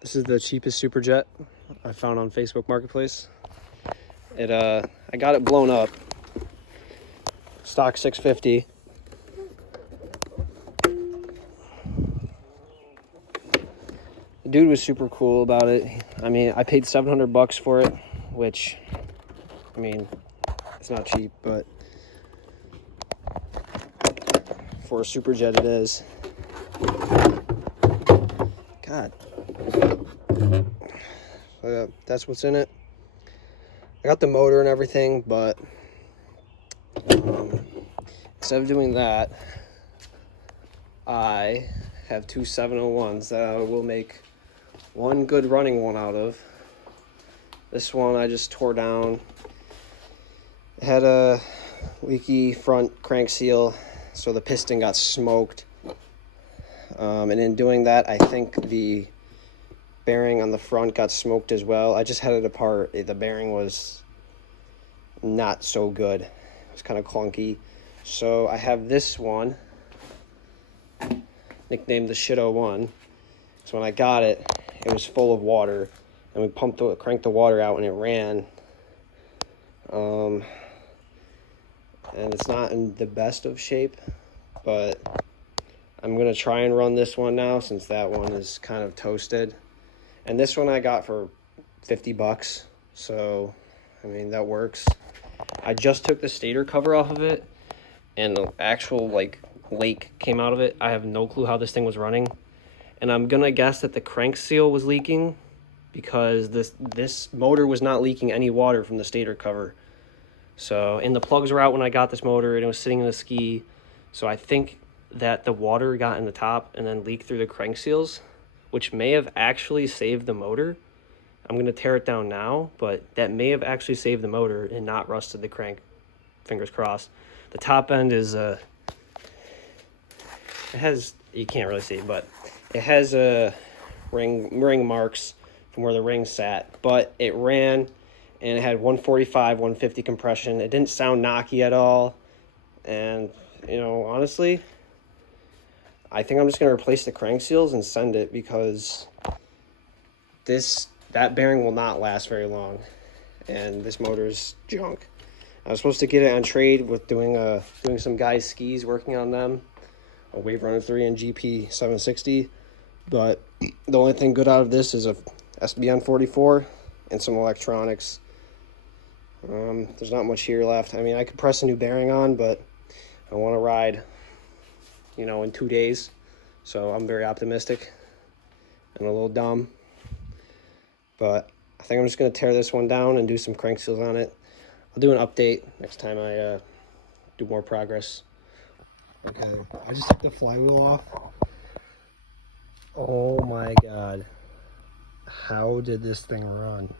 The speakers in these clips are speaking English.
This is the cheapest superjet I found on Facebook Marketplace. I got it blown up. Stock 650. The dude was super cool about it. I mean, I paid $700 for it, which, I mean, it's not cheap, but for a superjet it is. God. That's what's in it. I got the motor and everything, but instead of doing that, I have two 701s that I will make one good running one out of. This one I just tore down. It had a leaky front crank seal, so the piston got smoked. And in doing that, I think the bearing on the front got smoked as well. I just had it apart. The bearing was not so good. It was kind of clunky. So I have this one, nicknamed the Shit-01. So when I got it, it was full of water, and we cranked the water out, and it ran. And it's not in the best of shape, but I'm gonna try and run this one now since that one is kind of toasted. And this one I got for $50, so I mean that works. I just took the stator cover off of it, and the actual lake came out of it. I have no clue how this thing was running, and I'm gonna guess that the crank seal was leaking because this motor was not leaking any water from the stator cover. So, and the plugs were out when I got this motor, and it was sitting in the ski. So I think that the water got in the top and then leaked through the crank seals, which may have actually saved the motor. I'm going to tear it down now, but that may have actually saved the motor and not rusted the crank. Fingers crossed. The top end is, it has, you can't really see, but it has ring marks from where the ring sat, but it ran and it had 145, 150 compression. It didn't sound knocky at all. And, you know, honestly, I think I'm just going to replace the crank seals and send it because that bearing will not last very long. And this motor's junk. I was supposed to get it on trade with doing some guys' skis, working on them, a Wave Runner 3 and GP 760. But the only thing good out of this is a SBN 44 and some electronics. There's not much here left. I mean, I could press a new bearing on, but I want to ride, you know, in 2 days. So I'm very optimistic and a little dumb. But I think I'm just going to tear this one down and do some crank seals on it. I'll do an update next time I do more progress. Okay, I just took the flywheel off. Oh my God. How did this thing run?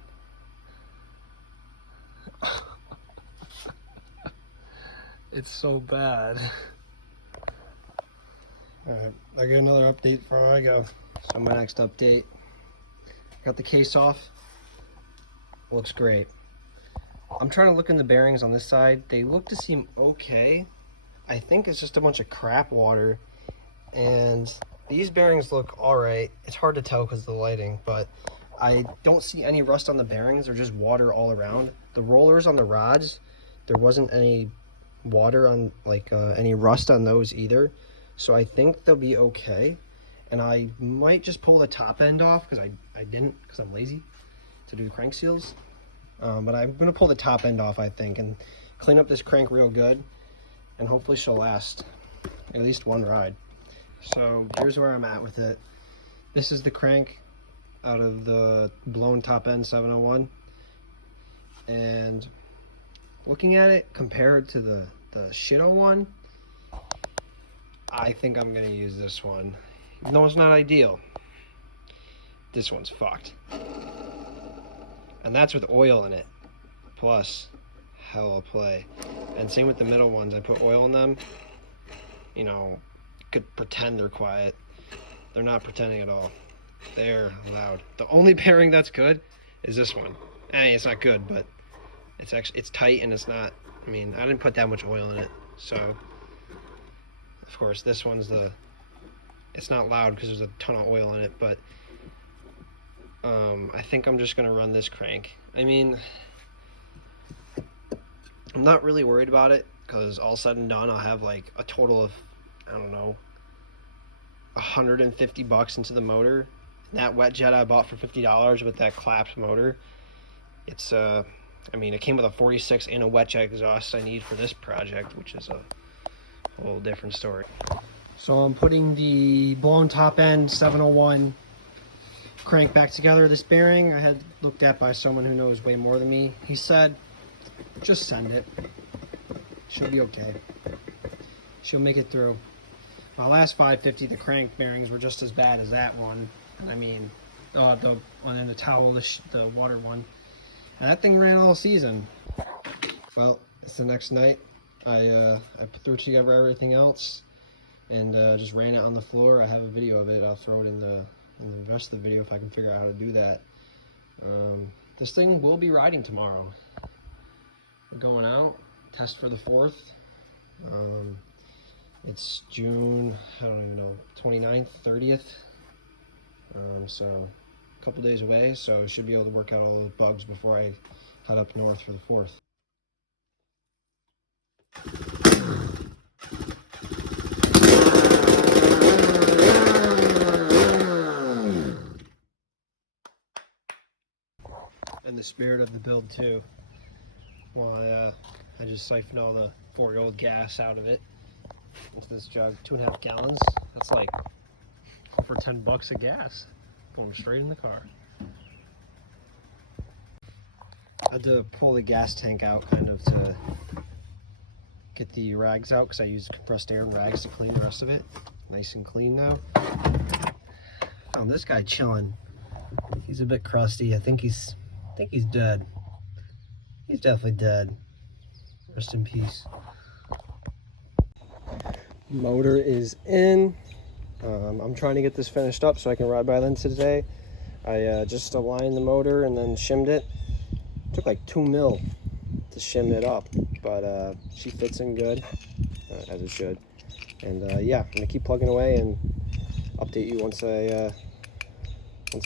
It's so bad. Alright, I got another update before I go. So my next update, got the case off. Looks great. I'm trying to look in the bearings on this side. They look to seem okay. I think it's just a bunch of crap water. And these bearings look alright. It's hard to tell because of the lighting, but I don't see any rust on the bearings. They're just water all around. The rollers on the rods, there wasn't any water on, any rust on those either. So I think they'll be okay. And I might just pull the top end off because I didn't, because I'm lazy to do the crank seals. But I'm going to pull the top end off, I think, and clean up this crank real good. And hopefully she'll last at least one ride. So here's where I'm at with it. This is the crank out of the blown top end 701. And looking at it compared to the Shit-01, I think I'm going to use this one. No, it's not ideal. This one's fucked. And that's with oil in it. Plus, hella play. And same with the middle ones. I put oil in them. You know, could pretend they're quiet. They're not pretending at all. They're loud. The only bearing that's good is this one. I mean, it's not good, but it's tight and it's not, I mean, I didn't put that much oil in it. So, of course, this one's it's not loud because there's a ton of oil in it, but I think I'm just gonna run this crank. I mean, I'm not really worried about it because all said and done, I'll have like a total of, I don't know, 150 bucks into the motor. And that wet jet I bought for $50 with that clapped motor. It's I mean, it came with a 46 and a wet jet exhaust I need for this project, which is a whole different story. So I'm putting the blown top end 701 crank back together. This bearing I had looked at by someone who knows way more than me. He said, just send it. She'll be okay. She'll make it through. My last 550, the crank bearings were just as bad as that one. I mean, the one in the towel, the water one. And that thing ran all season. Well, it's the next night. I threw together everything else and just ran it on the floor. I have a video of it. I'll throw it in the rest of the video if I can figure out how to do that. This thing will be riding tomorrow. We're going out, test for the 4th. It's June, I don't even know, 29th, 30th. So a couple days away, so I should be able to work out all those bugs before I head up north for the 4th. In the spirit of the build too, well, I just siphoned all the 4-year-old gas out of it into this jug, 2.5 gallons. That's like over 10 bucks of gas going straight in the car. I had to pull the gas tank out kind of to get the rags out because I used compressed air and rags to clean the rest of it. Nice and clean now. Found this guy chilling. He's a bit crusty. I think he's dead. He's definitely dead. Rest in peace. Motor is in. I'm trying to get this finished up so I can ride by then today. I just aligned the motor and then shimmed it. Took like 2 mil to shim it up, but she fits in good, as it should. And yeah, I'm gonna keep plugging away and update you once I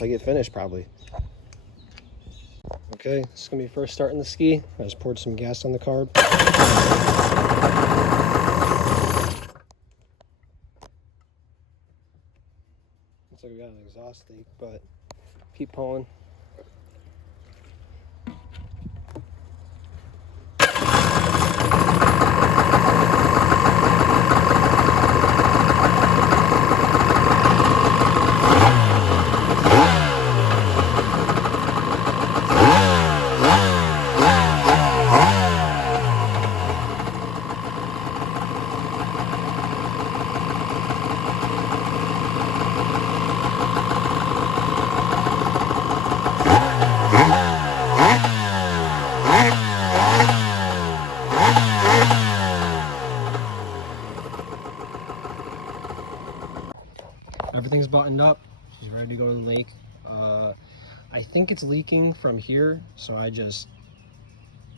get finished, probably. Okay, this is gonna be first starting the ski. I just poured some gas on the carb. Looks like we got an exhaust leak, but keep pulling. Everything's buttoned up. She's ready to go to the lake. I think it's leaking from here, so I just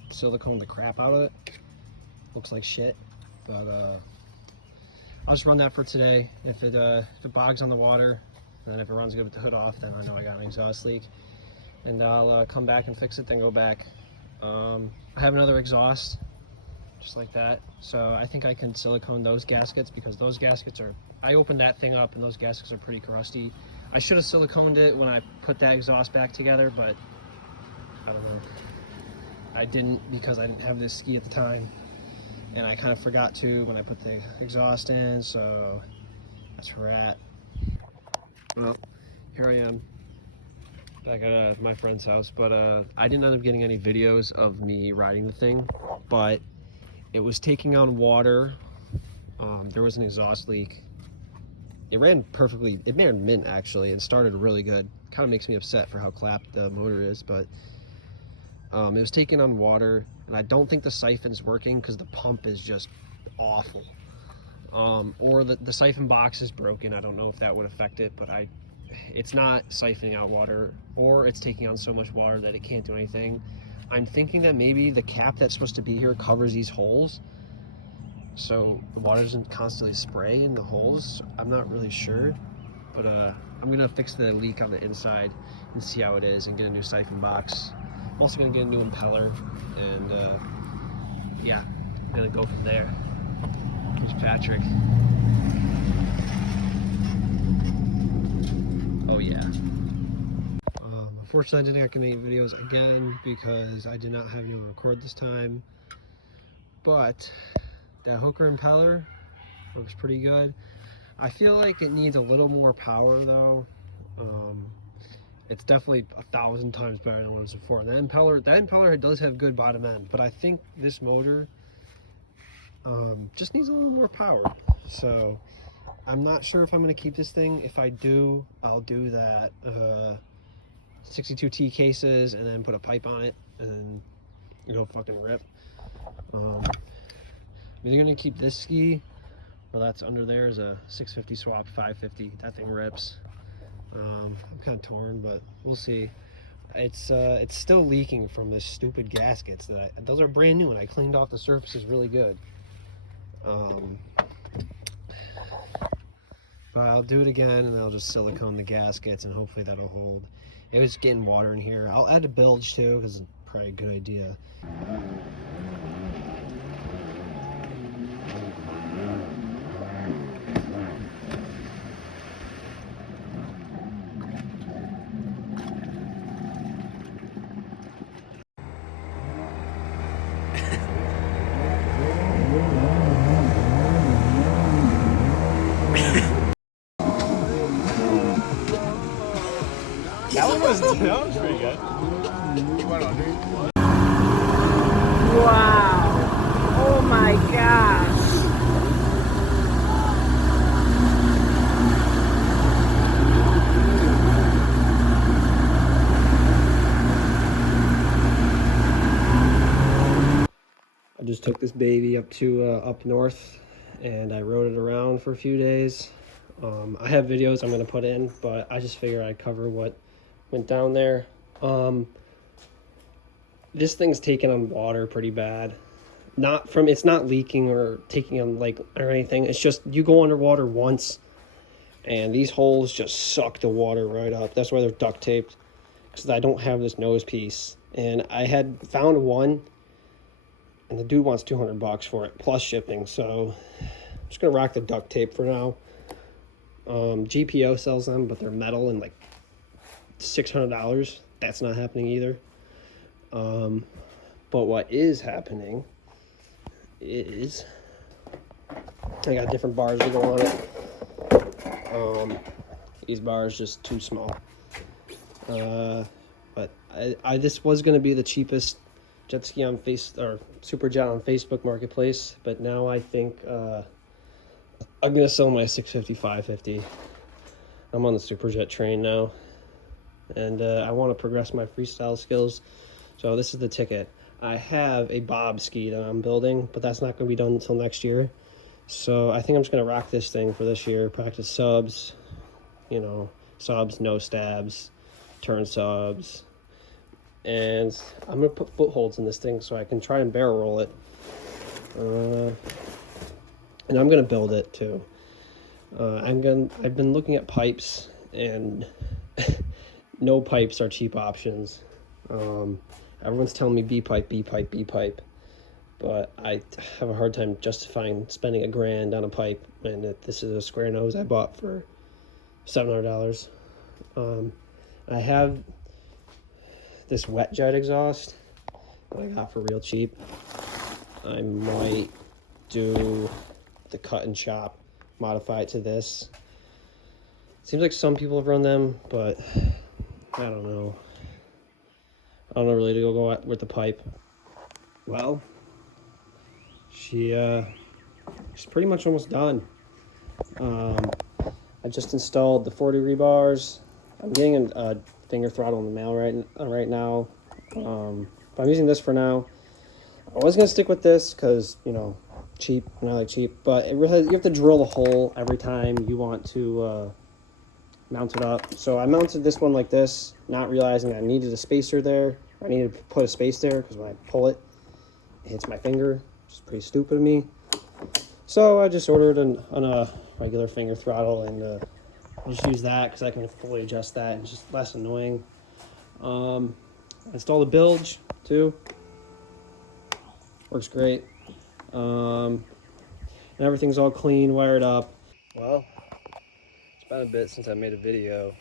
siliconed the crap out of it. Looks like shit, but I'll just run that for today. If it bogs on the water, and then if it runs good with the hood off, then I know I got an exhaust leak. And I'll come back and fix it, then go back. I have another exhaust, just like that. So I think I can silicone those gaskets because those gaskets are, I opened that thing up and those gaskets are pretty crusty. I should have siliconed it when I put that exhaust back together, but I don't know. I didn't because I didn't have this ski at the time. And I kind of forgot to when I put the exhaust in, so that's where we're at. Well, here I am back at my friend's house, but I didn't end up getting any videos of me riding the thing, but it was taking on water. There was an exhaust leak. It ran perfectly. It ran mint actually and started really good. Kind of makes me upset for how clapped the motor is, but it was taking on water, and I don't think the siphon's working because the pump is just awful. Or the siphon box is broken. I don't know if that would affect it, but it's not siphoning out water, or it's taking on so much water that it can't do anything. I'm thinking that maybe the cap that's supposed to be here covers these holes, so the water doesn't constantly spray in the holes. I'm not really sure, but I'm gonna fix the leak on the inside and see how it is and get a new siphon box. I'm also gonna get a new impeller, and yeah, I'm gonna go from there. Here's Patrick. Oh yeah. Unfortunately, I did not get any videos again because I did not have anyone record this time. But that hooker impeller works pretty good. I feel like it needs a little more power though. It's definitely 1,000 times better than what it was before. That impeller does have good bottom end, but I think this motor just needs a little more power. So I'm not sure if I'm going to keep this thing. If I do, I'll do that 62T cases and then put a pipe on it and it'll fucking rip. I'm either going to keep this ski, or that's under there is a 650 swap 550. That thing rips. I'm kind of torn, but we'll see. It's still leaking from the stupid gaskets those are brand new and I cleaned off the surfaces really good. But I'll do it again and I'll just silicone the gaskets and hopefully that'll hold. It was getting water in here. I'll add a bilge too because it's probably a good idea. That was pretty good. Wow. Oh my gosh. I just took this baby up to up north and I rode it around for a few days. I have videos I'm going to put in, but I just figured I'd cover what went down there. This thing's taking on water pretty bad. It's not leaking or taking on or anything. It's just you go underwater once and these holes just suck the water right up. That's why they're duct taped, because I don't have this nose piece. And I had found one and the dude wants 200 bucks for it plus shipping. So I'm just going to rock the duct tape for now. GPO sells them, but they're metal and like $600. That's not happening either. But what is happening is I got different bars to go on it. These bars just too small. But this was going to be the cheapest jet ski on superjet on Facebook Marketplace, but now I think I'm gonna sell my 650 550. I'm on the superjet train now, and I want to progress my freestyle skills. So this is the ticket. I have a bob ski that I'm building, but that's not going to be done until next year. So I think I'm just going to rock this thing for this year. Practice subs, subs, no stabs, turn subs. And I'm going to put footholds in this thing so I can try and barrel roll it. And I'm going to build it too. I've been looking at pipes, and no pipes are cheap options. Everyone's telling me B-pipe, B-pipe, B-pipe, but I have a hard time justifying spending $1,000 on a pipe, and this is a square nose I bought for $700. I have this wet jet exhaust that I got for real cheap. I might do the cut and chop, modify it to this. Seems like some people have run them, but I don't know. I don't know really to go with the pipe. Well, she's pretty much almost done. I just installed the 40 rebars. I'm getting a finger throttle in the mail right now. But I'm using this for now. I was gonna stick with this because cheap, and I like cheap. But you have to drill a hole every time you want to mount it up. So I mounted this one like this, not realizing I needed a spacer there. I needed to put a space there because when I pull it, it hits my finger, which is pretty stupid of me. So I just ordered on a regular finger throttle and I'll just use that because I can fully adjust that and it's just less annoying. Install the bilge too. Works great. And everything's all clean, wired up. Well, it's been a bit since I made a video.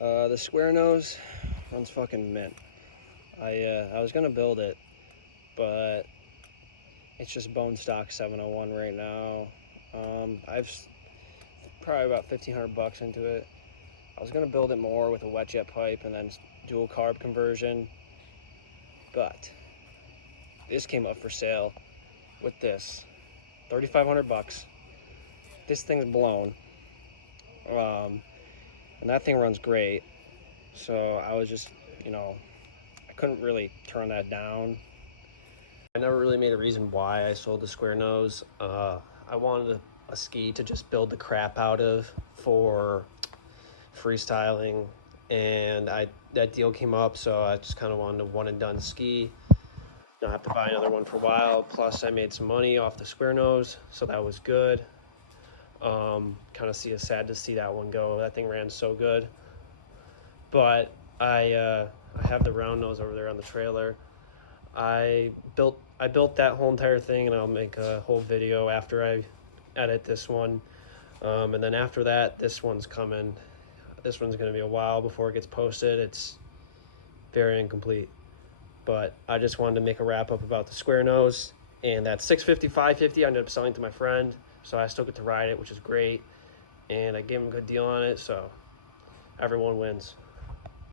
The square nose runs fucking mint. I was gonna build it, but it's just bone stock 701 right now. I've probably about $1,500 into it. I was gonna build it more with a wet jet pipe and then dual carb conversion, but this came up for sale with this, $3,500. This thing's blown, and that thing runs great. So I was just, I couldn't really turn that down. I never really made a reason why I sold the square nose. I wanted a ski to just build the crap out of for freestyling, and that deal came up, so I just kind of wanted a one and done ski, not have to buy another one for a while. Plus I made some money off the square nose, so that was good. Kind of sad to see that one go. That thing ran so good. But I have the round nose over there on the trailer. I built that whole entire thing, and I'll make a whole video after I edit this one. And then after that, this one's coming. This one's going to be a while before it gets posted. It's very incomplete. But I just wanted to make a wrap up about the square nose. And that 650, 550 I ended up selling to my friend. So I still get to ride it, which is great. And I gave him a good deal on it, so everyone wins.